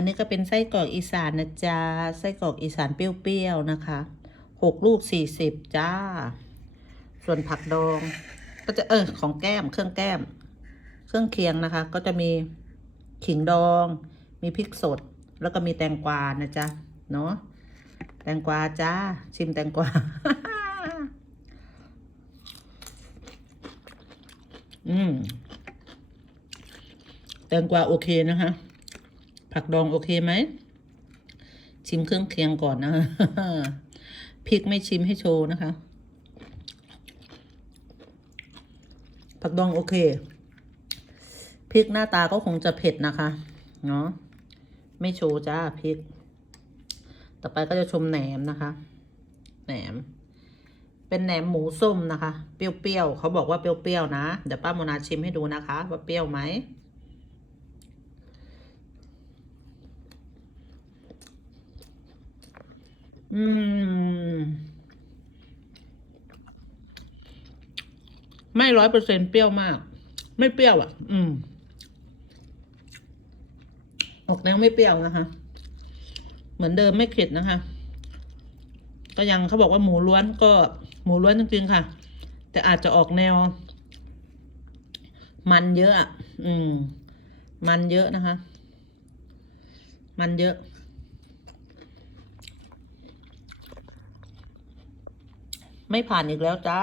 อันนี้ก็เป็นไส้กรอกอีสานนะจ๊ะไส้กรอกอีสานเปรี้ยวๆนะคะหกลูกสี่สิบจ้า ส่วนผักดอง ก็จะเออของแก้มเครื่องแก้ม เครื่องเคียงนะคะ ก็จะมีขิงดอง มีพริกสด แล้วก็มีแตงกวานะจ๊ะเนาะแตงกวาจ้า ชิมแตงกวาอืมแตงกวาโอเคนะคะ ผักดองโอเคไหม ชิมเครื่องเคียงก่อนนะพริกไม่ชิมให้โชว์นะคะ ผักดองโอเคพริกหน้าตาก็คงจะเผ็ดนะคะ เนาะไม่โชว์จ้าพริก ต่อไปก็จะชมแหนมนะคะ แหนม เป็นแหนมหมูส้มนะคะ เปรี้ยวๆเขาบอกว่าเปรี้ยวๆนะ เดี๋ยวป้าโมนาชิมให้ดูนะคะ ว่าเปรี้ยวไหม อืม ไม่ร้อยเปอร์เซ็นเปรี้ยวมาก ไม่เปรี้ยวอะ อืม ออกแนวไม่เปรี้ยวนะคะ เหมือนเดิมไม่เข็ดนะคะ ก็ยังเขาบอกว่าหมูล้วนก็หมูล้วนจริงๆค่ะ แต่อาจจะออกแนว มันเยอะอะอืม มันเยอะนะคะ มันเยอะ ไม่ผ่านอีกแล้วจ้า